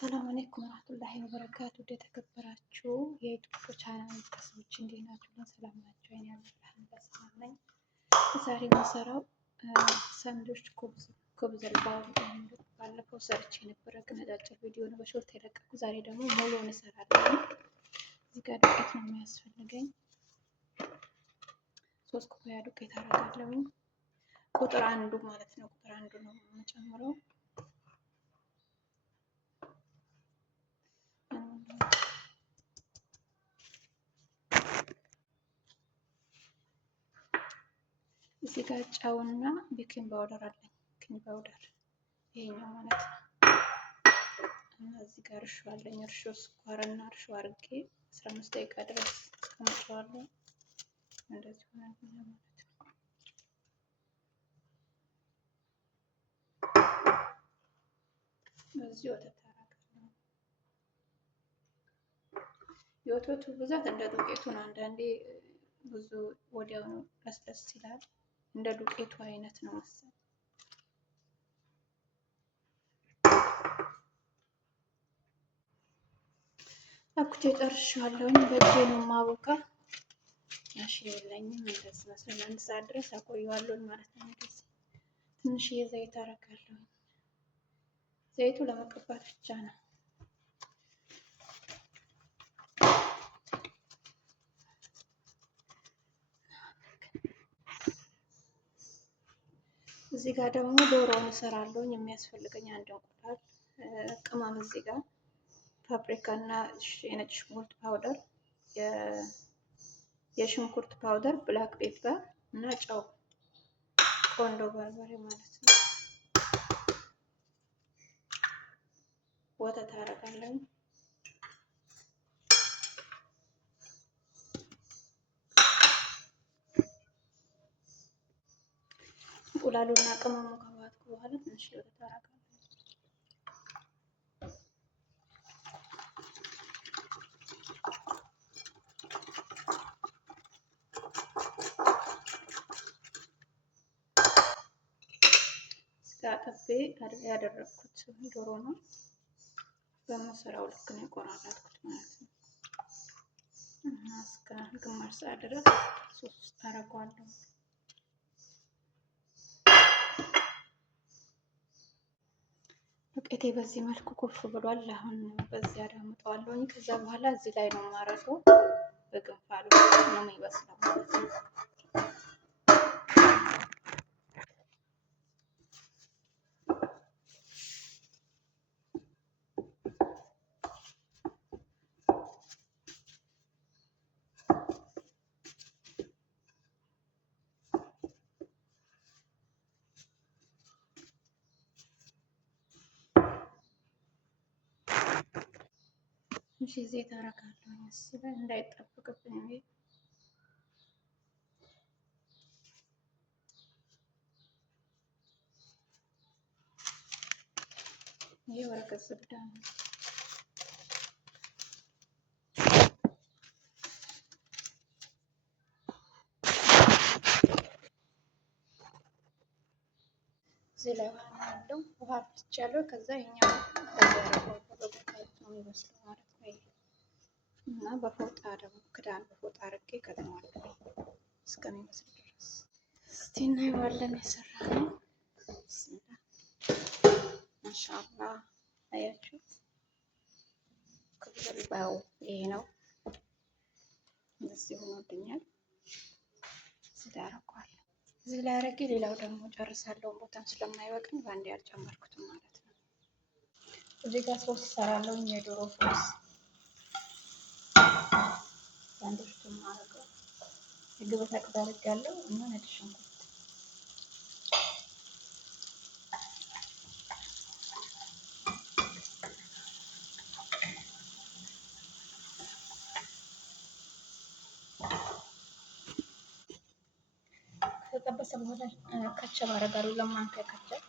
አሰላሙ አለይኩም ወራህመቱላሂ ወበረካቱ። የተከበራችሁ የዩቲዩብ ቻናል ቤተሰቦች እንዴት ናችሁ? ሰላም ናችሁ? እኔ አልሐምዱሊላህ ሰላም ነኝ። ዛሬ የምሰራው ሳንድዊች ኩብዝ ባለፈው ሰርቼ ነበረ፣ ግን አጫጭር ቪዲዮ ነው በሾርት የለቀኩ። ዛሬ ደግሞ ሙሉውን እሰራለሁ። እዚህ ጋር ዱቄት ነው የሚያስፈልገኝ። 3 ኩባያ ዱቄት አደርጋለሁ። ቁጥር አንዱ ማለት ነው። ቁጥር አንዱ ነው የምጨምረው። እዚህ ጋር ጨውና ቤኪንግ ፓውደር አለኝ። ቤኪንግ ፓውደር ይሄኛው ማለት ነው። እና እዚህ ጋር እርሾ አለኝ። እርሾ ስኳርና እርሾ አድርጌ 15 ደቂቃ ድረስ አስቀምጨዋለሁ። እንደዚህ ሆነ ማለት ነው። በዚህ ወተት አደርጋለሁ። የወተቱ ብዛት እንደ ዱቄቱ ነው። አንዳንዴ ብዙ ወዲያውኑ ለስለስ ይላል። እንደ ዱቄቱ አይነት ነው መሰለኝ። አኩቴ ጨርሻለሁ። በእጄ ነው ማቦካ። ማሽ የለኝም። እንደዚህ መስሎኝ 1 ሰዓት ድረስ አቆየዋለሁ ማለት ነው። እንደዚህ ትንሽዬ ዘይት አደርጋለሁ። ዘይቱ ለመቀባት ብቻ ነው። እዚህ ጋር ደግሞ ዶሮውን እሰራለሁ። የሚያስፈልገኝ 1 እንቁላል፣ ቅመም እዚህ ጋር ፓፕሪካ እና የነጭ ሽንኩርት ፓውደር፣ የሽንኩርት ፓውደር፣ ብላክ ፔፐር እና ጨው፣ ቆንዶ በርበሬ ማለት ነው። ወተት አደርጋለሁ። እንቁላሉና ቅመሙ ከዋትኩ በኋላ ትንሽ ወተት አደርጋለሁ። አጥቤ ያደረኩት ዶሮ ነው። በመሰራው ልክ ነው የቆራረጥኩት ማለት ነው። እና እስከ ግማሽ ሰዓት ድረስ ሶስ ውስጥ አደርገዋለሁ። ዱቄቴ በዚህ መልኩ ኩፍ ብሏል። አሁን በዚህ አዳምጠዋለሁ። ከዛ በኋላ እዚህ ላይ ነው የማረገው። በገንፋሉ ነው የሚበስለው ማለት ነው። ትንሽ ዘይት አደርጋለሁ መሰለኝ እንዳይጠበቅብኝ። ይሄ ወረቀት ዝብዳ ነው። እዚህ ላይ ውሃ አለው። ውሃ ፍልቻለሁ። ከዛ ይሄኛው በቦታው ነው የሚበስለው ማለት ነው። እና በፎጣ ደግሞ ክዳን በፎጣ አድርጌ ከተማለሁ እስከሚበስል ድረስ። እስቲ እናየዋለን የሰራነው። ማሻአላህ አያችሁት? ክብልባው ይሄ ነው። እንደዚህ ሆኖልኛል። እዚህ ላይ አደርገዋለሁ። እዚህ ላይ አድርጌ ሌላው ደግሞ ጨርሳለሁ። ቦታም ስለማይበቃኝ በአንዴ አልጨመርኩትም ማለት ነው። እዚህ ጋር ሶስ እሰራለሁ። የዶሮ ሶስ ሳንድዊቹን ማረገው የገበታ ቅጠል አድርጋለሁ እና ነጭ ሽንኩርት ከተጠበሰ በኋላ ከቸብ አደርጋለሁ። ለማንኪያ ከቸብ፣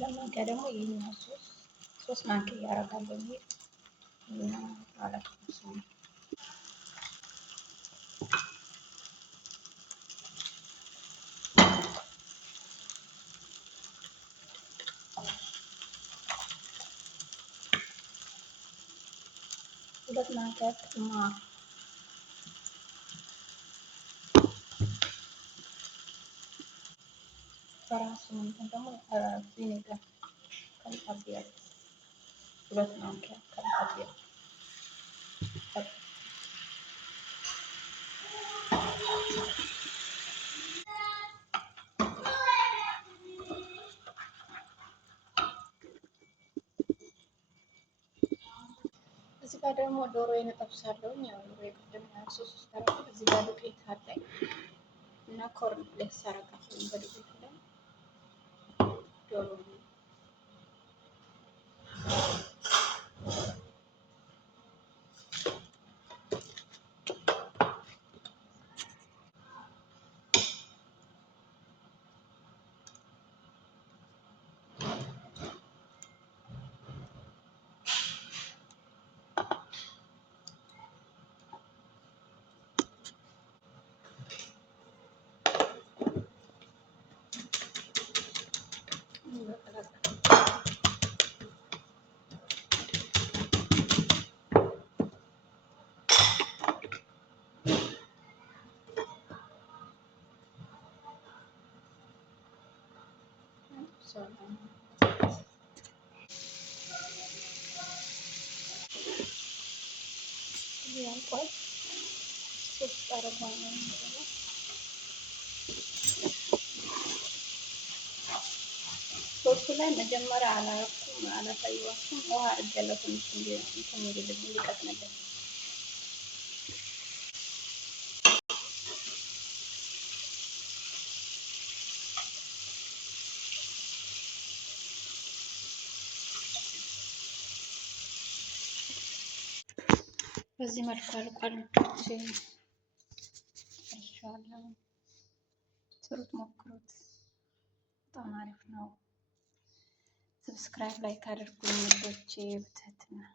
ለማንኪያ ደግሞ ይሄኛው ሶስ 3 ማንኪያ ያደርጋለሁ። ይሄ ማለት ነው። 2 ማንኪያ ማር፣ በራሱ እንትን ደግሞ ቪኔጋር ከልካቢያል 2 ማንኪያ ከልካቢያል። እዚህ ጋር ደግሞ ዶሮዬን እጠብሳለሁ። ያው ዶሮ የቅድም ሶስት ተረፈ። እዚህ ጋር ዱቄት አለኝ እና ኮርን ፍሌክስ አረጋለሁ በዱቄት ላይ ዶሮ ያልቋል። ሶስት አረባ ነው የሚሆነው። ሶስቱ ላይ መጀመሪያ አላሳየኋችሁም። ውሃ አድርጌያለሁ ትንሽ እንዲቀጥንልን። በዚህ መልኩ አልቋል። ልጆች ጨርሻለሁ። ስሩት፣ ሞክሩት። በጣም አሪፍ ነው። ሰብስክራይብ ላይክ አድርጉኝ ልጆቼ።